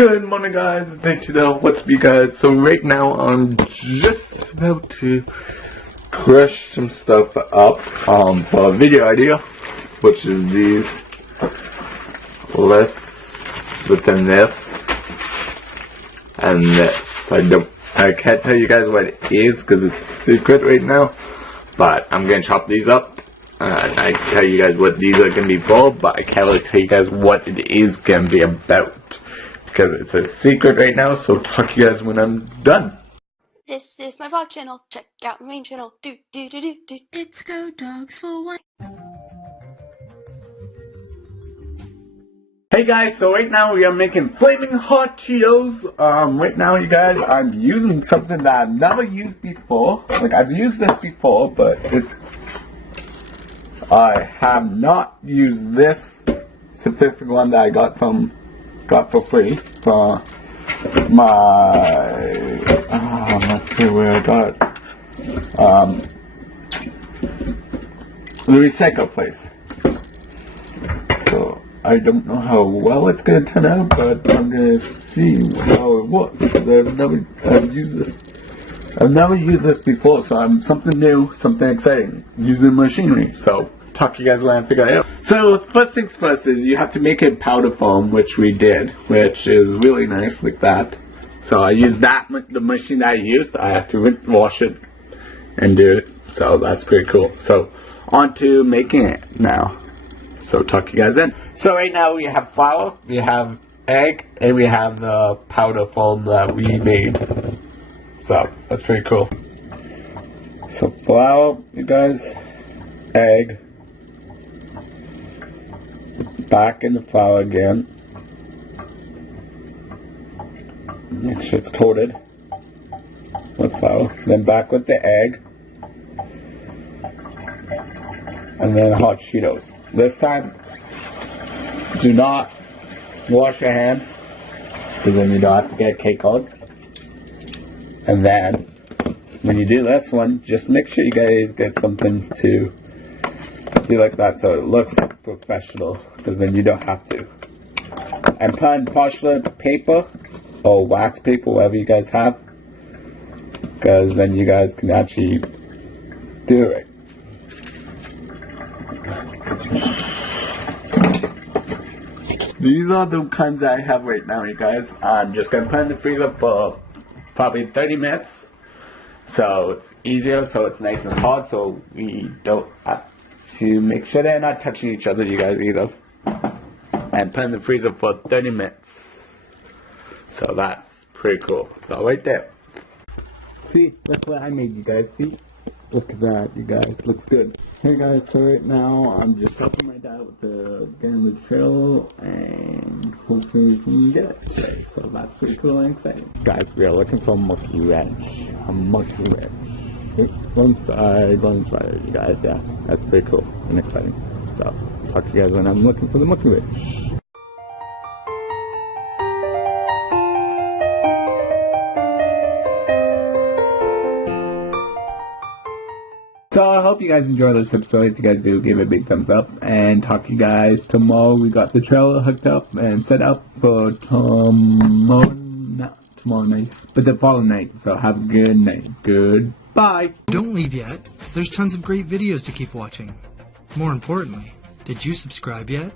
Good morning, guys. Thank you though. What's up, you guys? So right now I'm just about to crush some stuff up for a video idea, which is these lists within this and this. I can't tell you guys what it is because it's secret right now, but I'm gonna chop these up and I can tell you guys what these are gonna be for, but I can't really tell you guys what it is gonna be about, because it's a secret right now, so talk to you guys when I'm done. This is my vlog channel. Check out my main channel. It's Go Dogs for One. Hey guys, so right now we are making Flaming Hot Cheetos. Right now, you guys, I'm using something that I've never used before. Like, I've used this before, but I have not used this specific one that I got for free from I'm not sure where I got it. The recycle place. So I don't know how well it's gonna turn out, but I'm gonna see how it works. I've never used this before, so I'm something new, something exciting, using machinery. So talk to you guys when I figure it out. So first things first is you have to make it powder foam, which we did, which is really nice like that. So I used the machine that I used. I have to rinse, wash it, and do it. So that's pretty cool. So on to making it now. So talk to you guys then. So right now we have flour, we have egg, and we have the powder foam that we made. So that's pretty cool. So flour, you guys, egg, back in the flour again. Make sure it's coated with flour. Then back with the egg. And then hot Cheetos. This time, do not wash your hands, because then you don't have to get cake on. And then, when you do this one, just make sure you guys get something to do like that so it looks professional, because then you don't have to. And put on parchment paper or wax paper, whatever you guys have, because then you guys can actually do it. These are the kinds that I have right now, you guys. I'm just going to put in the freezer for probably 30 minutes. So it's easier, so it's nice and hot, so we don't have to make sure they're not touching each other, you guys, either. And put in the freezer for 30 minutes. So that's pretty cool. So right there. See, that's what I made, you guys. See? Look at that, you guys. Looks good. Hey guys, so right now I'm just helping my dad with getting the trailer, and hopefully we can get it today. So that's pretty cool and exciting. Guys, we are looking for a monkey wrench. A monkey wrench. One side, you guys. Yeah, that's pretty cool and exciting. So talk to you guys when I'm looking for the monkey wrench. So I hope you guys enjoy this episode. If you guys do, give it a big thumbs up, and talk to you guys tomorrow. We got the trailer hooked up and set up for not tomorrow night, but the following night. So have a good night. Goodbye. Don't leave yet. There's tons of great videos to keep watching. More importantly, did you subscribe yet?